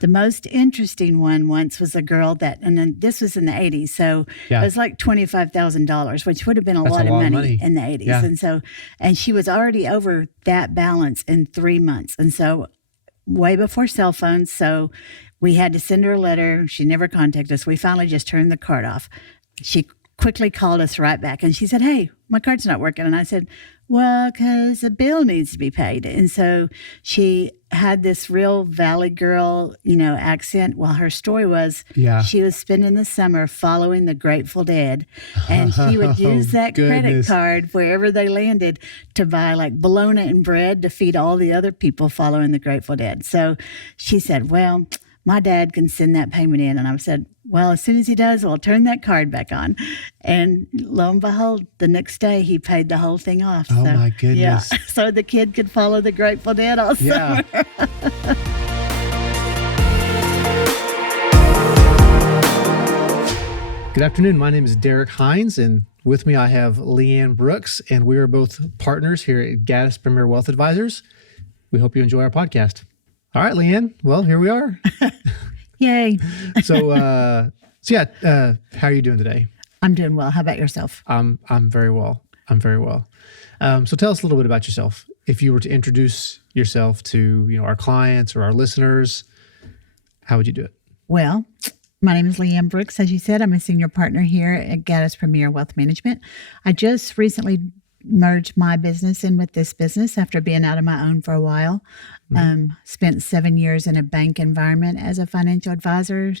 The most interesting one once was a girl that, and then this was in the 80s. So it was like $25,000, which would have been a lot of money in the 80s. Yeah. And so, and she was already over that balance in 3 months. And so way before cell phones. So we had to send her a letter. She never contacted us. We finally just turned the card off. She quickly called us right back and she said, "Hey, my card's not working." And I said, "Well, because a bill needs to be paid." And so she had this real Valley girl, accent. Well, her story was she was spending the summer following the Grateful Dead. And she would use that credit card wherever they landed to buy like bologna and bread to feed all the other people following the Grateful Dead. So she said, "Well, my dad can send that payment in." And I said, "Well, as soon as he does, we'll turn that card back on." And lo and behold, the next day he paid the whole thing off. Oh, my goodness. Yeah. So the kid could follow the Grateful Dead all summer. Good afternoon. My name is Derek Hines, and with me I have Leanne Brooks, and we are both partners here at Gaddis Premier Wealth Advisors. We hope you enjoy our podcast. All right, Leanne. Well, here we are. Yay. So how are you doing today? I'm doing well. How about yourself? I'm very well. So tell us a little bit about yourself. If you were to introduce yourself to, our clients or our listeners, how would you do it? Well, my name is Leanne Brooks. As you said, I'm a senior partner here at Gaddis Premier Wealth Management. I just recently merged my business in with this business after being out on my own for a while. Spent 7 years in a bank environment as a financial advisor.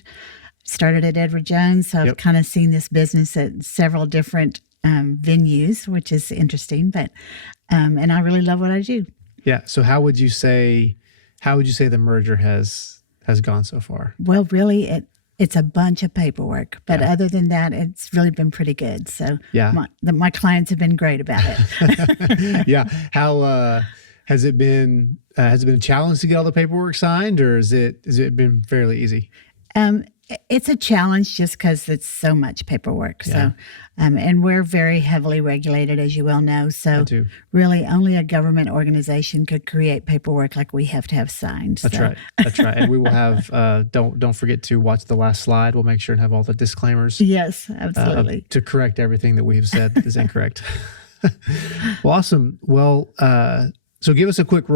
Started at Edward Jones, so I've kind of seen this business at several different venues, which is interesting. But and I really love what I do. Yeah. So how would you say the merger has gone so far? Well, really, it's a bunch of paperwork, but other than that, it's really been pretty good. So my clients have been great about it. Yeah. How has it been? Has it been a challenge to get all the paperwork signed, or has it been fairly easy? It's a challenge just because it's so much paperwork. So, and we're very heavily regulated, as you well know. So really only a government organization could create paperwork like we have to have signed. That's right. That's right. And we will have, don't forget to watch the last slide. We'll make sure and have all the disclaimers. Yes, absolutely. To correct everything that we have said that is incorrect. Well, awesome. Well, so give us a quick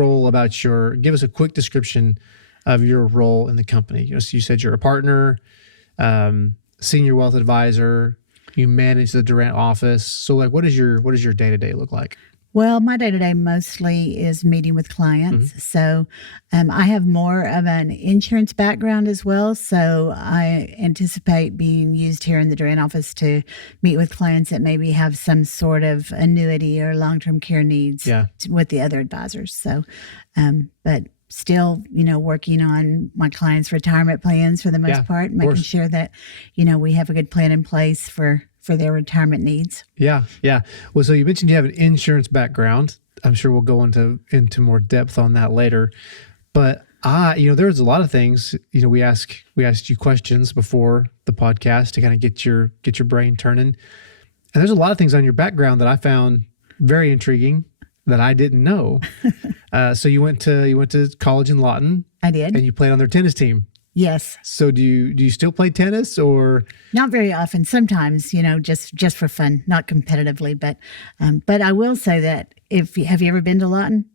description of your role in the company. So you said you're a partner, senior wealth advisor. You manage the Durant office. So, what does your day-to-day look like? Well, my day-to-day mostly is meeting with clients. So I have more of an insurance background as well. So I anticipate being used here in the Durant office to meet with clients that maybe have some sort of annuity or long-term care needs with the other advisors. So, but still, working on my clients' retirement plans for the most part, making sure that, we have a good plan in place for their retirement needs. Yeah. Well, so you mentioned you have an insurance background. I'm sure we'll go into more depth on that later. But there's a lot of things. We asked you questions before the podcast to kind of get your brain turning. And there's a lot of things on your background that I found very intriguing that I didn't know. So you went to college in Lawton. I did. And you played on their tennis team. Yes. So do you still play tennis, or? Not very often. Sometimes, just for fun, not competitively. But I will say that have you ever been to Lawton?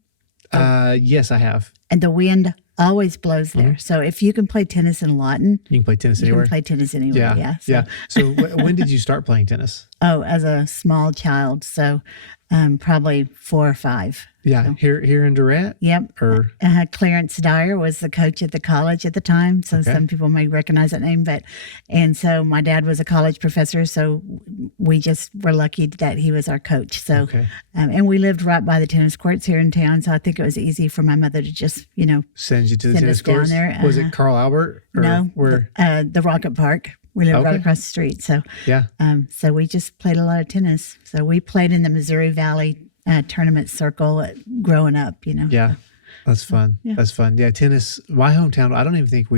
Yes, I have. And the wind always blows there. So if you can play tennis in Lawton, you can play tennis anywhere. You can play tennis anywhere. Yeah. So when did you start playing tennis? Oh, as a small child. So probably 4 or 5. Yeah, so. Here in Durant? Yep. Clarence Dyer was the coach at the college at the time, so some people may recognize that name. And so my dad was a college professor, so we just were lucky that he was our coach. So, and we lived right by the tennis courts here in town, so I think it was easy for my mother to just, send you to the tennis courts down there. Was it Carl Albert? Or no, where? The Rocket Park. We lived right across the street. So so we just played a lot of tennis. So we played in the Missouri Valley tournament circle growing up, Yeah, that's fun. Yeah. That's fun. Yeah, tennis. My hometown, I don't even think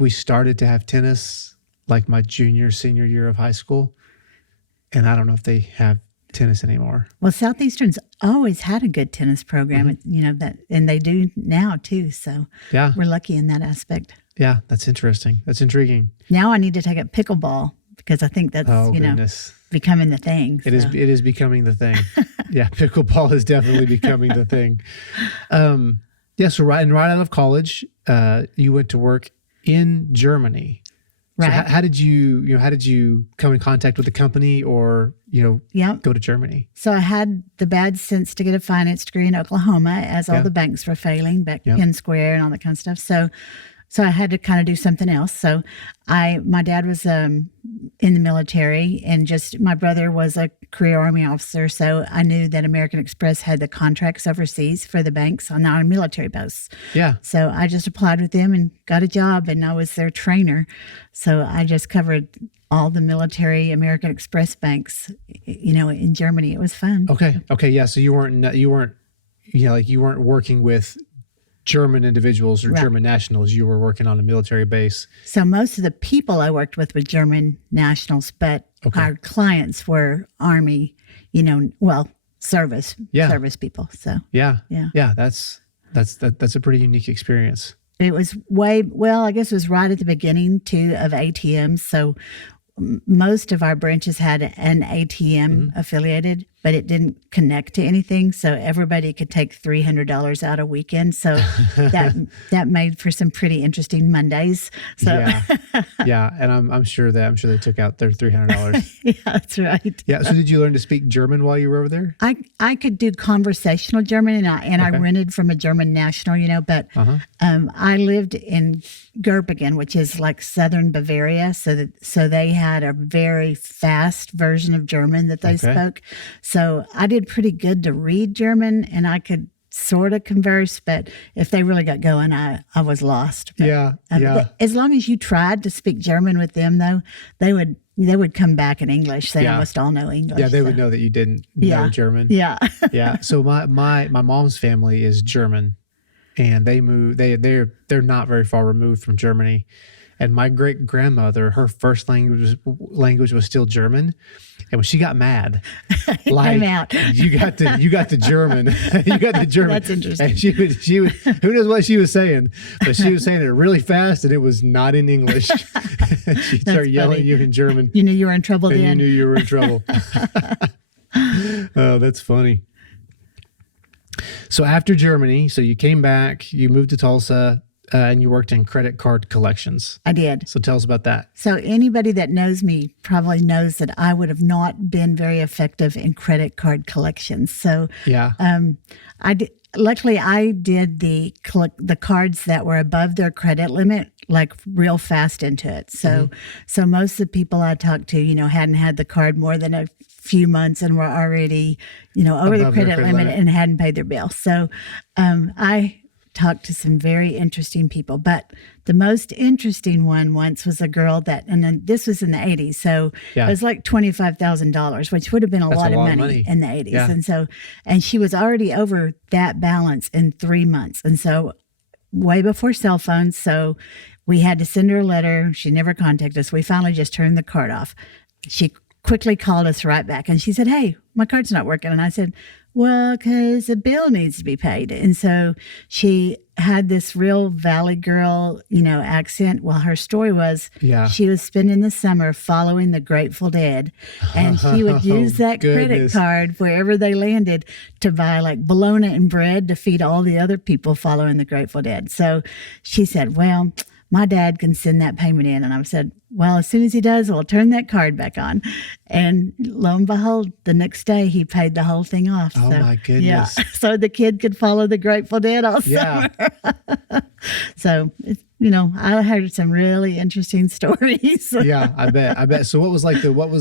we started to have tennis like my senior year of high school. And I don't know if they tennis anymore. Well, Southeastern's always had a good tennis program, and they do now too. So Yeah. we're lucky in that aspect. Yeah. That's interesting. That's intriguing. Now I need to take up pickleball because I think that's, Goodness. becoming the thing. It is becoming the thing. Yeah. Pickleball is definitely becoming the thing. So right out of college, you went to work in Germany. Right. So how did you come in contact with the company or, go to Germany? So I had the bad sense to get a finance degree in Oklahoma as all the banks were failing, back Penn Square and all that kind of stuff. So I had to kind of do something else. So my dad was in the military, and just my brother was a career Army officer. So I knew that American Express had the contracts overseas for the banks on our military posts. Yeah. So I just applied with them and got a job, and I was their trainer. So I just covered all the military American Express banks, in Germany. It was fun. Okay. Yeah. So you weren't working with German individuals or German nationals. You were working on a military base. So most of the people I worked with were German nationals, but our clients were Army, service people. So yeah. That's a pretty unique experience. It was I guess it was right at the beginning too of ATMs. So most of our branches had an ATM affiliated, but it didn't connect to anything. So everybody could take $300 out a weekend. So that made for some pretty interesting Mondays. So yeah. And I'm sure they took out their $300. Yeah, that's right. Yeah. So did you learn to speak German while you were over there? I could do conversational German, and I rented from a German national, but I lived in Göppingen, which is like southern Bavaria. So they had a very fast version of German that they spoke. So I did pretty good to read German, and I could sort of converse, but if they really got going, I was lost. But, as long as you tried to speak German with them, though, they would come back in English. They almost all know English. Yeah, they would know that you didn't know German. Yeah. Yeah. So my mom's family is German, and they moved. They're not very far removed from Germany. And my great grandmother, her first language was still German. And when she got mad, like you got the German, That's interesting. And she would, who knows what she was saying, but she was saying it really fast, and it was not in English. She started yelling at you in German. You knew you were in trouble and then. You knew you were in trouble. Oh, that's funny. So after Germany, so you came back, you moved to Tulsa. And you worked in credit card collections. I did. So tell us about that. So anybody that knows me probably knows that I would have not been very effective in credit card collections. So luckily I did the cards that were above their credit limit like real fast into it. So so most of the people I talked to, hadn't had the card more than a few months and were already, over the credit limit and hadn't paid their bill. So I talked to some very interesting people, but the most interesting one once was a girl and then this was in the 80s. So it was like $25,000, which would have been a lot of money in the 80s. Yeah. And she was already over that balance in 3 months. And so way before cell phones. So we had to send her a letter. She never contacted us. We finally just turned the card off. She quickly called us right back and she said, "Hey, my card's not working." And I said, "Well, because a bill needs to be paid." And so she had this real Valley girl, accent. Well, her story was she was spending the summer following the Grateful Dead, and she would use that credit card wherever they landed to buy like bologna and bread to feed all the other people following the Grateful Dead. So she said, "Well, my dad can send that payment in." And I said, "Well, as soon as he does, we'll turn that card back on." And lo and behold, the next day he paid the whole thing off. Oh, my goodness. Yeah. So the kid could follow the Grateful Dead all summer. So, I heard some really interesting stories. Yeah, I bet. So what was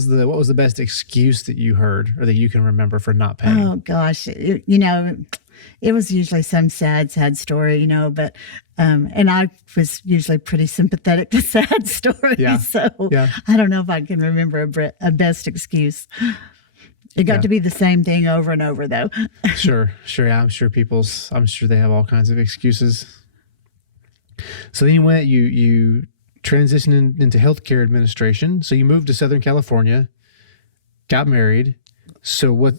the best excuse that you heard or that you can remember for not paying? Oh gosh. It was usually some sad story, but, and I was usually pretty sympathetic to sad stories. Yeah. So I don't know if I can remember a best excuse. It got to be the same thing over and over though. Sure. Yeah, I'm sure they have all kinds of excuses. So then you transitioned into healthcare administration. So you moved to Southern California, got married. So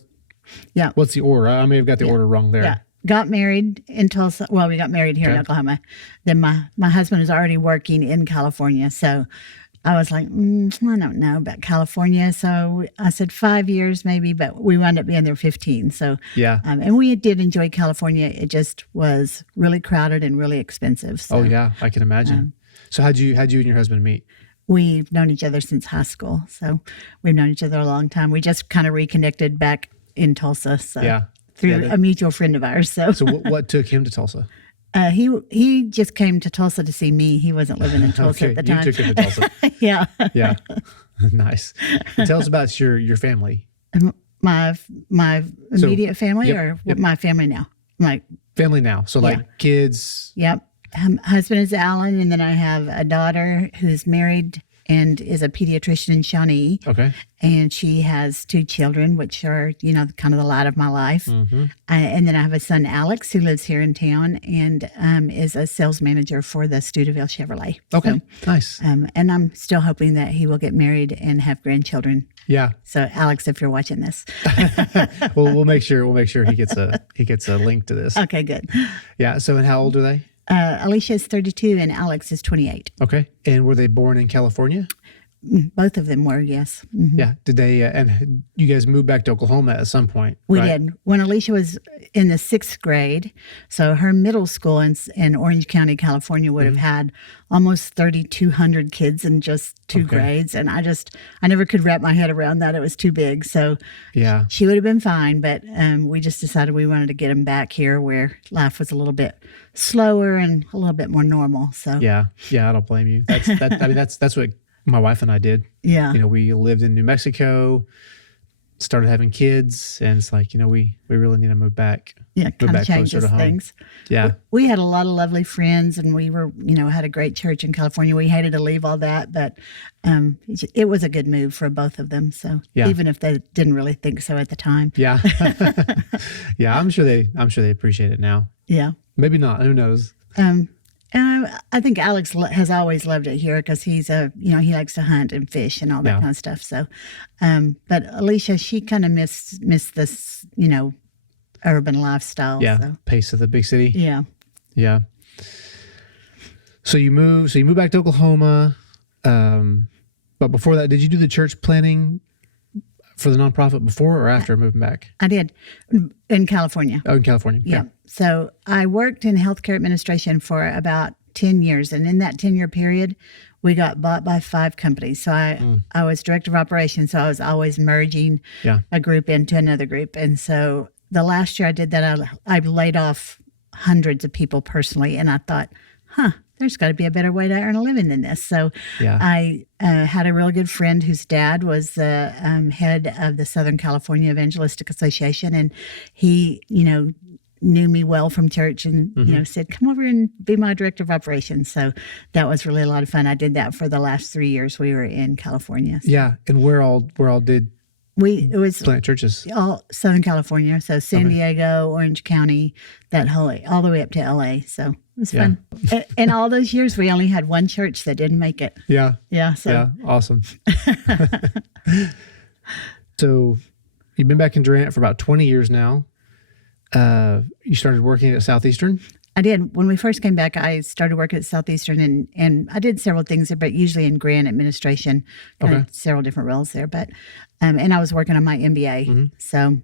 Yeah. what's the order? I may have got the order wrong there. Yeah. Got married in Tulsa. Well, we got married here in Oklahoma. Then my husband was already working in California. So I was like, I don't know about California. So I said 5 years maybe, but we wound up being there 15. So, Yeah. And we did enjoy California. It just was really crowded and really expensive. So, Oh yeah, I can imagine. So how'd you and your husband meet? we've known each other since high school. So we've known each other a long time. We just kind of reconnected back in Tulsa. So Yeah. through a mutual friend of ours. So, So what took him to Tulsa? he just came to Tulsa to see me. He wasn't living in Tulsa at the time. You took him to Tulsa. Yeah. Yeah. Nice. And tell us about your family. My immediate family yep. my family now. My Family now. So like kids. Yep. Husband is Alan, and then I have a daughter who's married and is a pediatrician in Shawnee. Okay. And she has 2 children, which are, kind of the light of my life. Mm-hmm. And then I have a son, Alex, who lives here in town and is a sales manager for the Stuyvesant Chevrolet. Okay. Nice. And I'm still hoping that he will get married and have grandchildren. Yeah. So, Alex, if you're watching this. Well, we'll make sure he gets a link to this. Okay, good. Yeah. So, and how old are they? Alicia is 32 and Alex is 28. Okay. And were they born in California? Both of them were, yes. Mm-hmm. Yeah. Did they, and you guys moved back to Oklahoma at some point? We right? did. When Alicia was in the 6th grade, so her middle school in Orange County, California would have had almost 3,200 kids in just 2 grades. And I never could wrap my head around that. It was too big. So yeah, she would have been fine. But we just decided we wanted to get them back here where life was a little bit slower and a little bit more normal. So yeah, I don't blame you. That's what my wife and I did. Yeah. We lived in New Mexico, started having kids, and it's like, we really need to move back. Yeah, move kind back of changes things. Yeah. We had a lot of lovely friends, and we were, had a great church in California. We hated to leave all that, but it was a good move for both of them. So even if they didn't really think so at the time. Yeah. Yeah, I'm sure they appreciate it now. Yeah. Maybe not. Who knows? And I think Alex has always loved it here because he's he likes to hunt and fish and all that kind of stuff. So, but Alicia, she kind of missed this, urban lifestyle. Yeah, so. Pace of the big city. Yeah. Yeah. So you moved back to Oklahoma, but before that, did you do the church planning for the nonprofit before or after moving back? I did in California. Oh, in California. Yeah. So I worked in healthcare administration for about 10 years. And in that 10-year period, we got bought by 5 companies. So I was director of operations. So I was always merging a group into another group. And so the last year I did that, I laid off hundreds of people personally. And I thought, there's got to be a better way to earn a living than this. So I had a really good friend whose dad was the head of the Southern California Evangelistic Association. And he, knew me well from church and, said, come over and be my director of operations. So that was really a lot of fun. I did that for the last 3 years we were in California. So. Yeah. And where all did it was plant churches? All Southern California. So San Diego, Orange County, all the way up to LA. So it was fun. And all those years, we only had one church that didn't make it. Yeah. Yeah. So. Yeah. Awesome. So you've been back in Durant for about 20 years now. You started working at Southeastern? I did. When we first came back, I started working at Southeastern and I did several things there, but usually in grant administration, several different roles there. But and I was working on my MBA. So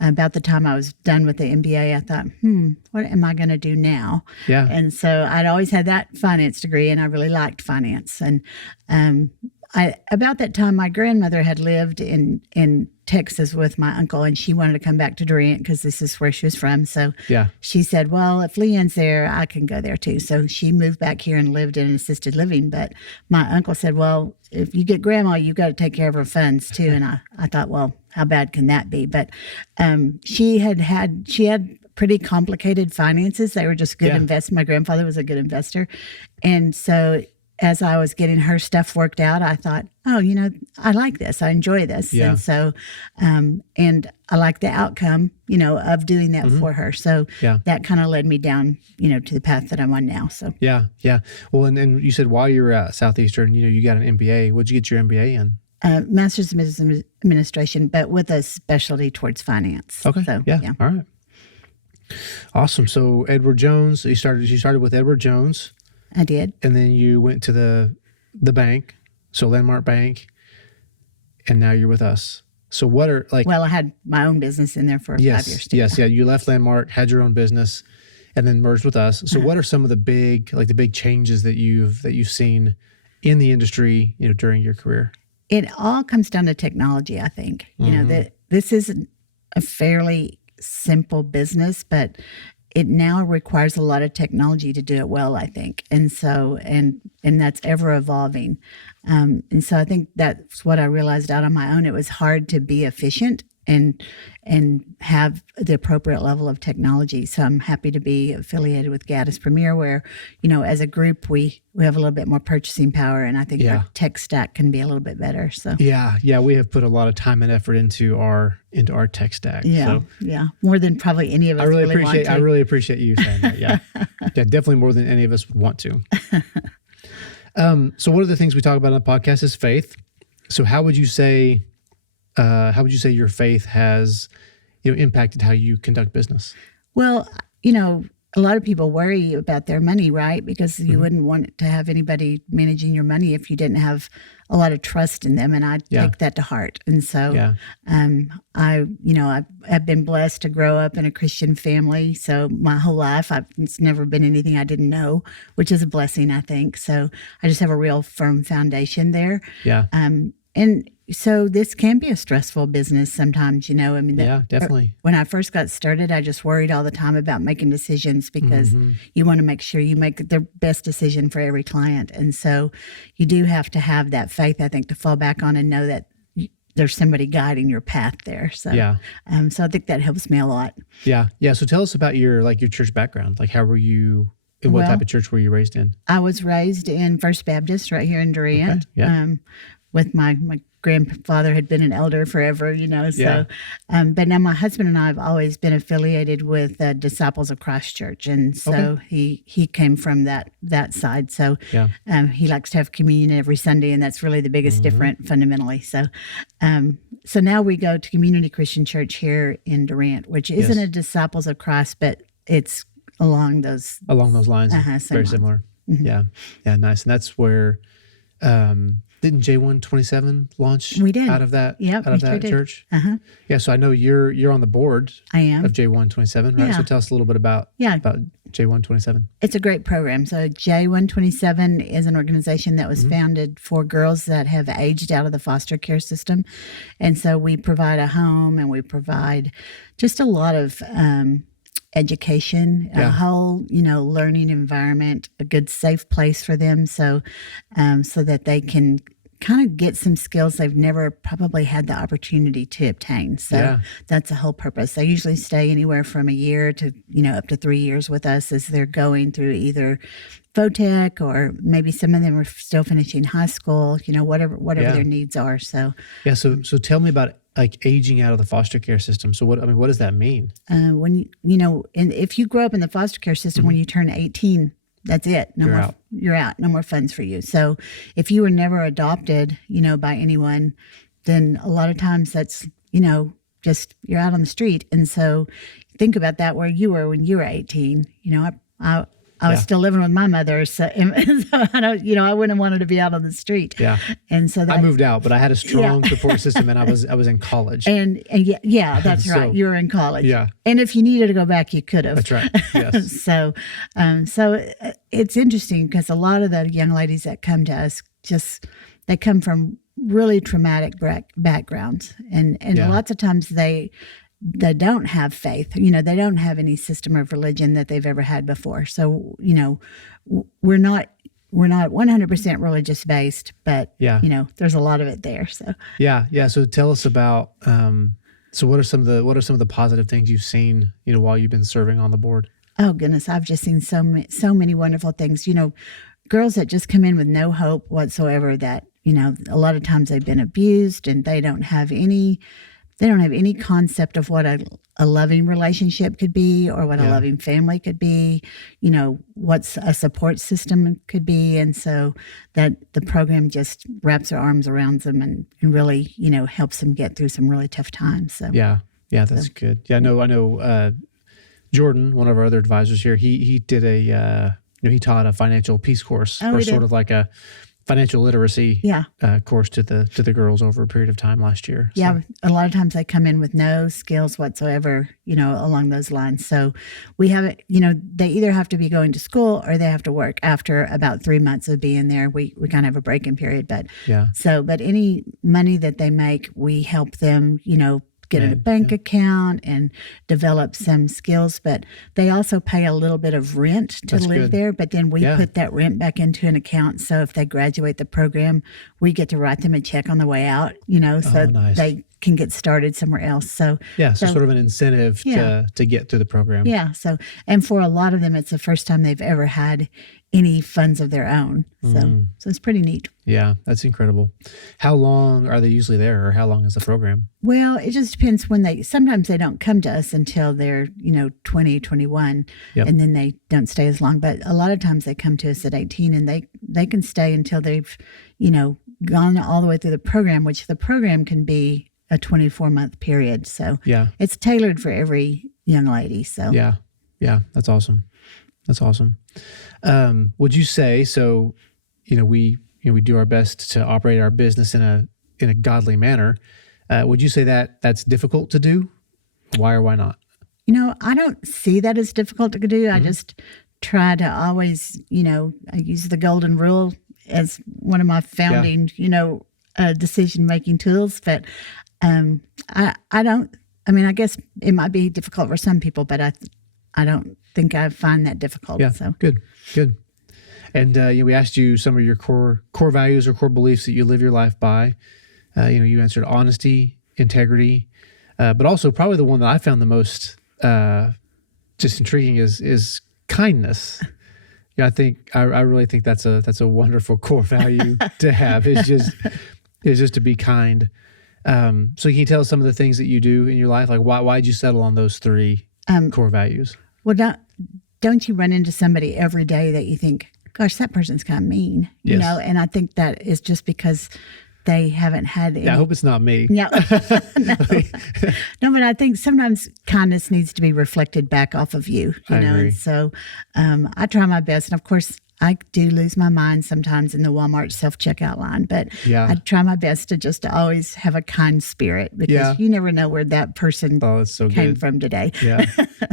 about the time I was done with the MBA, I thought, what am I going to do now? Yeah. And so I'd always had that finance degree and I really liked finance. And about that time, my grandmother had lived in Texas with my uncle, and she wanted to come back to Durant because this is where she was from. So she said, well, if Leanne's there, I can go there too. So she moved back here and lived in an assisted living. But my uncle said, well, if you get grandma, you got to take care of her funds too. And I thought, well, how bad can that be? But she had pretty complicated finances. They were just good investment. My grandfather was a good investor. And so as I was getting her stuff worked out, I thought, I like this. I enjoy this. Yeah. And so, and I like the outcome, of doing that for her. So that kind of led me down, to the path that I'm on now. So yeah. Well, and you said while you were at Southeastern, you got an MBA. What'd you get your MBA in? master's of business administration, but with a specialty towards finance. Okay. So, Yeah. All right. Awesome. So Edward Jones, you started with Edward Jones, I did. and then you went to the bank, so Landmark Bank, and now you're with us. So what are Well, I had my own business in there for 5 years too. Yes. Yeah. You left Landmark, had your own business, and then merged with us. So what are some of the big changes that you've seen in the industry, during your career? It all comes down to technology, I think. That this is a fairly simple business, but it now requires a lot of technology to do it well, I think. And so, and that's ever evolving. And so I think that's what I realized out on my own. It was hard to be efficient and have the appropriate level of technology. So I'm happy to be affiliated with Gaddis Premier, where, as a group, we have a little bit more purchasing power, and I think our tech stack can be a little bit better. So yeah, we have put a lot of time and effort into our tech stack. Yeah, more than probably any of us. I really appreciate you saying that. Yeah, definitely more than any of us would want to. So one of the things we talk about on the podcast is faith. So how would you say your faith has, impacted how you conduct business? Well, a lot of people worry about their money, right? Because you wouldn't want to have anybody managing your money if you didn't have a lot of trust in them. And I take that to heart. And so, I've been blessed to grow up in a Christian family. So my whole life, it's never been anything I didn't know, which is a blessing, I think. So I just have a real firm foundation there. Yeah. And so this can be a stressful business sometimes, definitely. When I first got started, I just worried all the time about making decisions because you want to make sure you make the best decision for every client. And so you do have to have that faith, I think, to fall back on and know that there's somebody guiding your path there. So, so I think that helps me a lot. Yeah. Yeah. So tell us about your church background. How were you, what type of church were you raised in? I was raised in First Baptist right here in Durant. Okay. Yeah. With my grandfather had been an elder forever, so, but now my husband and I have always been affiliated with Disciples of Christ Church. And so he came from that side. So he likes to have communion every Sunday, and that's really the biggest difference fundamentally. So, so now we go to Community Christian Church here in Durant, which isn't a Disciples of Christ, but it's along those lines, very similar. Mm-hmm. Yeah. Nice. And that's where, didn't J127 launch out of that church? Yeah, so I know you're on the board of J127, right? So tell us a little bit about J127. It's a great program. So J127 is an organization that was founded for girls that have aged out of the foster care system. And so we provide a home, and we provide just a lot of education, a whole, learning environment, a good safe place for them. So, so that they can kind of get some skills they've never probably had the opportunity to obtain. So that's the whole purpose. They usually stay anywhere from a year to, up to 3 years with us as they're going through either VOTEC, or maybe some of them are still finishing high school, whatever their needs are. So, so tell me about aging out of the foster care system. So what does that mean? When and if you grow up in the foster care system, when you turn 18, that's it. You're out. No more funds for you. So if you were never adopted, by anyone, then a lot of times that's, just you're out on the street. And so think about that where you were when you were 18. I was still living with my mother, so I don't, I wouldn't have wanted to be out on the street. Yeah, and so I moved out, but I had a strong support system, and I was in college. And that's right. So, you were in college. Yeah, and if you needed to go back, you could have. That's right. Yes. So it's interesting because a lot of the young ladies that come to us they come from really traumatic backgrounds, and lots of times they don't have faith. They don't have any system of religion that they've ever had before. So, we're not 100% religious based, but there's a lot of it there. So So tell us about so what are some of the positive things you've seen while you've been serving on the board? Oh goodness, I've just seen so many wonderful things. Girls that just come in with no hope whatsoever. That a lot of times they've been abused and they don't have any they don't have any concept of what a loving relationship could be or what a loving family could be, what's a support system could be. And so that the program just wraps their arms around them and really, helps them get through some really tough times. So Yeah, that's good. Yeah, I know. Jordan, one of our other advisors here, he did he taught a financial peace course or sort of like a financial literacy course to the girls over a period of time last year. So. Yeah, a lot of times they come in with no skills whatsoever, along those lines. So we have it, they either have to be going to school or they have to work after about 3 months of being there. We kind of have a break-in period, but any money that they make, we help them, get a bank account and develop some skills, but they also pay a little bit of rent to live there. But then we put that rent back into an account. So if they graduate the program, we get to write them a check on the way out, so they can get started somewhere else. So sort of an incentive to get through the program. Yeah. So, and for a lot of them, it's the first time they've ever had any funds of their own. So it's pretty neat. Yeah, that's incredible. How long are they usually there, or how long is the program? Well, it just depends sometimes they don't come to us until they're, 20, 21, and then they don't stay as long. But a lot of times they come to us at 18 and they can stay until they've, gone all the way through the program, which the program can be a 24-month period. So it's tailored for every young lady. So yeah, that's awesome. That's awesome. Would you say, so, we do our best to operate our business in a godly manner. Would you say that that's difficult to do? Why or why not? I don't see that as difficult to do. I just try to always, I use the golden rule as one of my founding, decision-making tools. But I guess it might be difficult for some people, but I don't think I find that difficult. Yeah, so good. And we asked you some of your core values or core beliefs that you live your life by. You answered honesty, integrity, but also probably the one that I found the most just intriguing is kindness. I really think that's a wonderful core value to have. It's just to be kind. So can you tell us some of the things that you do in your life? Like why'd you settle on those three core values? Well, don't you run into somebody every day that you think, gosh, that person's kind of mean, and I think that is just because they haven't had any. Yeah, I hope it's not me. Yeah. No, but I think sometimes kindness needs to be reflected back off of you, I agree. And so I try my best. And of course, I do lose my mind sometimes in the Walmart self-checkout line, but I try my best to always have a kind spirit because you never know where that person came from today. Yeah,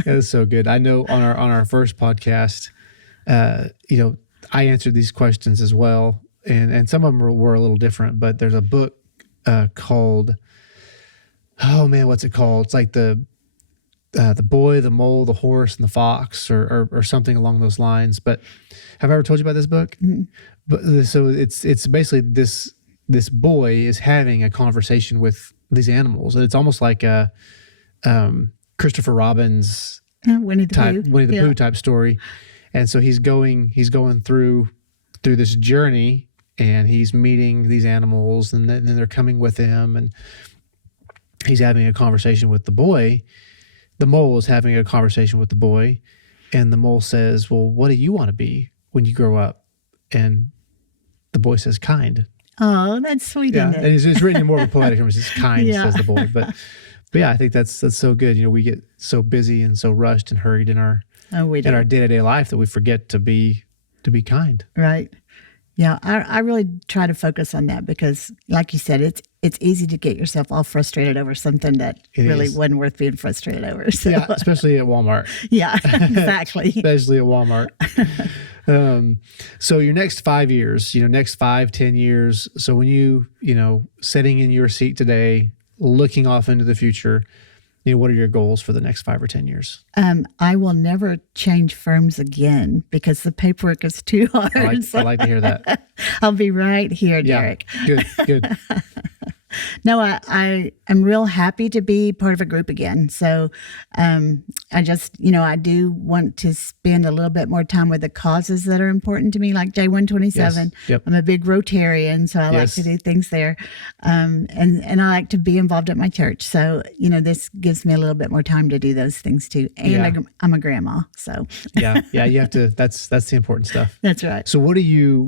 it's so good. I know on our first podcast, I answered these questions as well, and some of them were a little different. But there's a book called, what's it called? It's like the boy, the mole, the horse, and the fox, or something along those lines. But have I ever told you about this book? Mm-hmm. But so it's basically this boy is having a conversation with these animals, and it's almost like a Christopher Robin's Winnie the Pooh type story. And so he's going through this journey, and he's meeting these animals, and then they're coming with him, and he's having a conversation with the boy. The mole is having a conversation with the boy, and the mole says, well, what do you want to be when you grow up? And the boy says, kind. Oh, that's sweet, isn't it? And it's written in more of a poetic term. It's kind, says the boy. But yeah, I think that's so good. We get so busy and so rushed and hurried in our day-to-day life that we forget to be kind. Right. Yeah, I really try to focus on that because, like you said, it's easy to get yourself all frustrated over something that really wasn't worth being frustrated over. So. Yeah, especially at Walmart. Yeah, exactly. Especially at Walmart. So your next 5 years, next 5, 10 years. So when you sitting in your seat today, looking off into the future, what are your goals for the next 5 or 10 years? I will never change firms again because the paperwork is too hard. I like to hear that. I'll be right here, Derek. Yeah, good. No, I am real happy to be part of a group again. So I just, I do want to spend a little bit more time with the causes that are important to me, like J127. Yes. Yep. I'm a big Rotarian, so I like Yes. to do things there. And I like to be involved at my church. So, this gives me a little bit more time to do those things too. And Yeah. I'm a grandma, so Yeah. You have to, that's the important stuff. that's right. So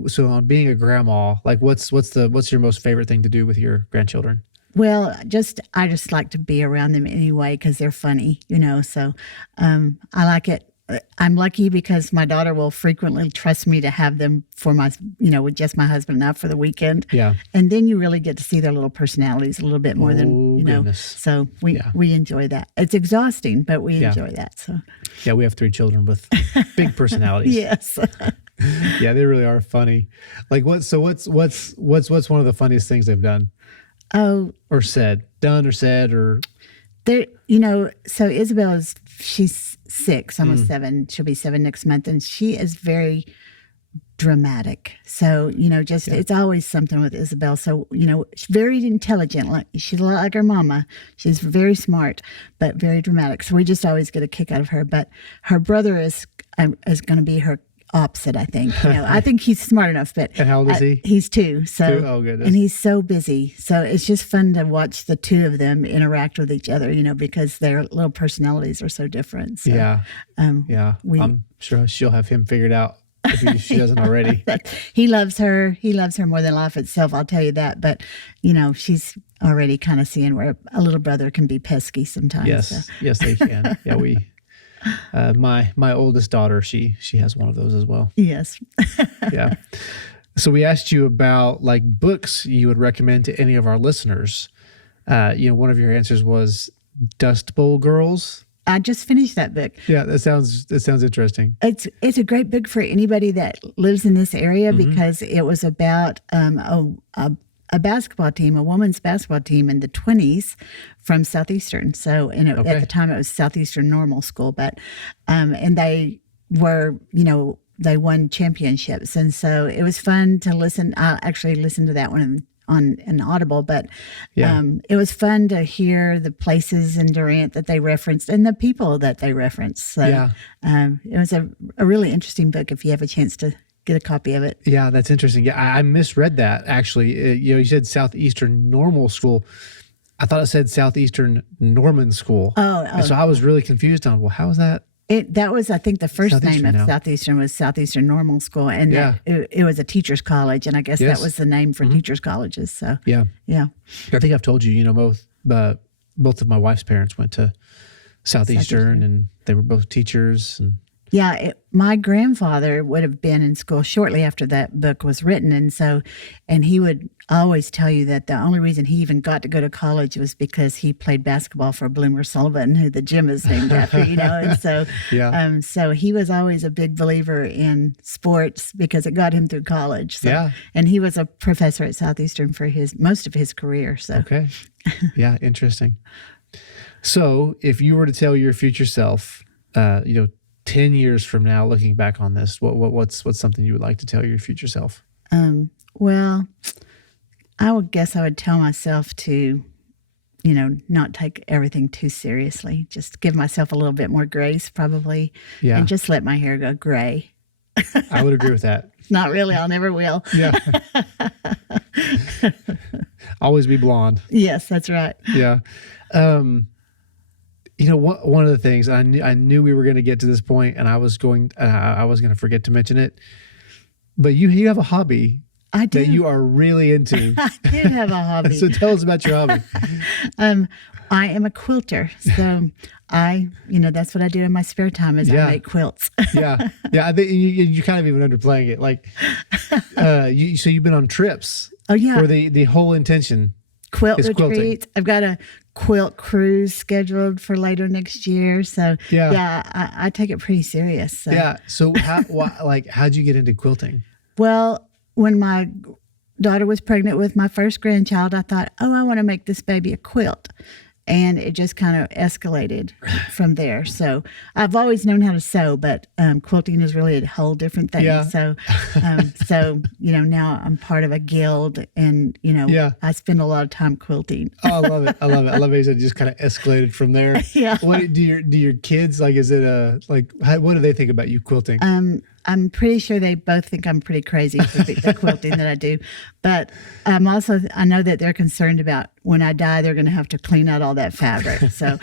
so on being a grandma, like what's your most favorite thing to do with your grandchildren? Well, I just like to be around them anyway because they're funny, So I like it. I'm lucky because my daughter will frequently trust me to have them for my, with just my husband and I for the weekend. Yeah. And then you really get to see their little personalities a little bit more than, Goodness. So we enjoy that. It's exhausting, but we enjoy that. So yeah, we have 3 children with big personalities. yes. Yeah, they really are funny. Like what's one of the funniest things they've done? Oh, Or said, done or said, or there, so she's 6, almost 7. She'll be 7 next month. And she is very dramatic. So, it's always something with Isabel. So, she's very intelligent. She's a lot like her mama. She's very smart, but very dramatic. So we just always get a kick out of her. But her brother is going to be her opposite, I think. I think he's smart enough, but and how old is he? He's 2. So, 2? Oh, goodness. And he's so busy. So it's just fun to watch the 2 of them interact with each other, because their little personalities are so different. So, Yeah. I'm sure she'll have him figured out if she doesn't already. He loves her. He loves her more than life itself. I'll tell you that. But, she's already kind of seeing where a little brother can be pesky sometimes. Yes. So. Yes, they can. Yeah, my oldest daughter, she has one of those as well. Yes. Yeah. So we asked you about like books you would recommend to any of our listeners. One of your answers was Dust Bowl Girls. I just finished that book. Yeah, that sounds interesting. It's a great book for anybody that lives in this area because it was about a basketball team, a women's basketball team in the 20s from Southeastern. So, at the time it was Southeastern Normal School, but and they were, they won championships, and so it was fun to listen. I actually listened to that one on an Audible, but it was fun to hear the places in Durant that they referenced and the people that they referenced. So, it was a really interesting book if you have a chance to get a copy of it. Yeah, that's interesting. Yeah, I misread that actually. You said Southeastern Normal School. I thought it said Southeastern Norman School. Oh. And so I was really confused on, well, how is that? That was, I think, the first name of now. Southeastern was Southeastern Normal School, and it was a teacher's college, and I guess that was the name for teachers' colleges. So yeah. I think I've told you, both of my wife's parents went to Southeastern, and they were both teachers. And my grandfather would have been in school shortly after that book was written, and he would always tell you that the only reason he even got to go to college was because he played basketball for Bloomer Sullivan, who the gym is named after, and so so he was always a big believer in sports because it got him through college. So, and he was a professor at Southeastern for most of his career. So okay, yeah, interesting. So if you were to tell your future self, 10 years from now, looking back on this, what's something you would like to tell your future self? Well, I would guess I would tell myself to, not take everything too seriously. Just give myself a little bit more grace, probably. Yeah. And just let my hair go gray. I would agree with that. Not really. I'll never will. Yeah. Always be blonde. Yes, that's right. Yeah. One of the things I knew we were going to get to this point, and I was going to forget to mention it, but you have a hobby. I do. That you are really into. I do have a hobby. So tell us about your hobby. I am a quilter. So that's what I do in my spare time is I make quilts. Yeah. I think you kind of even underplaying it. Like, so you've been on trips. Oh yeah. For the whole intention. Quilt retreats. I've got a quilt cruise scheduled for later next year. So I take it pretty serious. So. Yeah. So how'd you get into quilting? Well, when my daughter was pregnant with my first grandchild, I thought, I want to make this baby a quilt. and it just kind of escalated from there. So I've always known how to sew, but quilting is really a whole different thing. Yeah. So, now I'm part of a guild, and Yeah. I spend a lot of time quilting. Oh, I love it. I love it. I love it. It just kind of escalated from there. Yeah. What do your kids like? Is it what do they think about you quilting? I'm pretty sure they both think I'm pretty crazy for the quilting that I do. But I know that they're concerned about when I die, they're going to have to clean out all that fabric. So,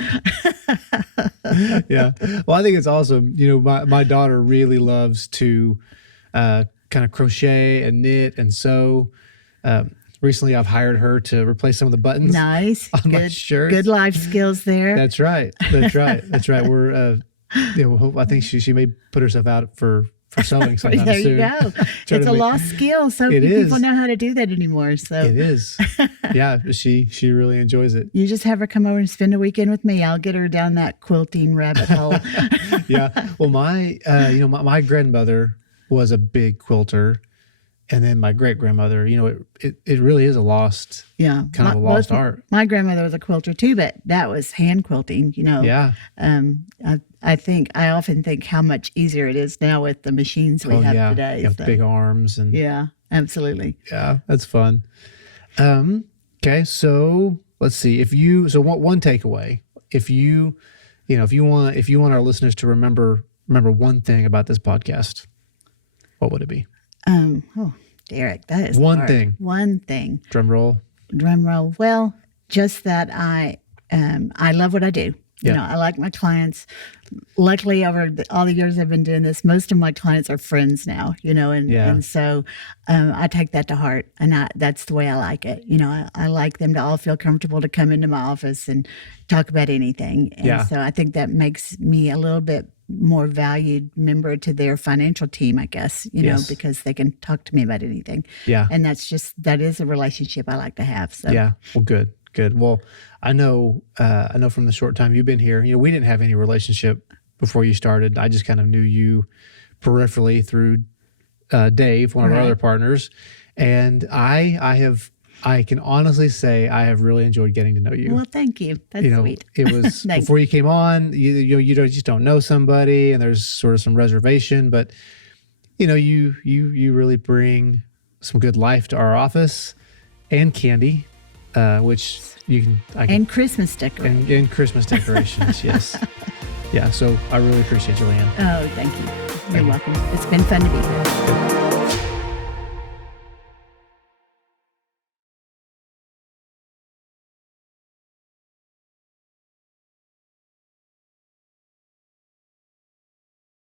Yeah. Well, I think it's awesome. My daughter really loves to kind of crochet and knit and sew. Recently, I've hired her to replace some of the buttons nice. on my shirts. Good life skills there. That's right. That's right. That's right. We're, I think she may put herself out for sewing sometime There soon. you go. It's a lost skill. So few people know how to do that anymore. So it is. Yeah, she really enjoys it. You just have her come over and spend a weekend with me. I'll get her down that quilting rabbit hole. Yeah. Well, my grandmother was a big quilter, and then my great grandmother. It really is a lost, kind of a lost art. My grandmother was a quilter too, but that was hand quilting. Yeah. I often think how much easier it is now with the machines we have today. You have big arms and yeah, absolutely. Yeah, that's fun. Okay, so let's see. One takeaway, if you want our listeners to remember one thing about this podcast, what would it be? Derek, that is one hard. thing. One thing. Drum roll. Well, just that I love what I do. I like my clients. Luckily, over all the years I've been doing this, most of my clients are friends now, and so I take that to heart, and that's the way I like it. I like them to all feel comfortable to come into my office and talk about anything. And so I think that makes me a little bit more valued member to their financial team, I guess, because they can talk to me about anything. Yeah. And that is a relationship I like to have. So yeah. Well, good. Well, I know from the short time you've been here, we didn't have any relationship before you started. I just kind of knew you peripherally through Dave, one of our other partners. And I can honestly say I have really enjoyed getting to know you. Well, thank you. That's sweet. It was before you came on, you just don't know somebody, and there's sort of some reservation, but you really bring some good life to our office, and candy, which and Christmas decorations. And Christmas decorations, yes. Yeah, so I really appreciate you, Leanne. Oh, thank you. You're welcome. It's been fun to be here.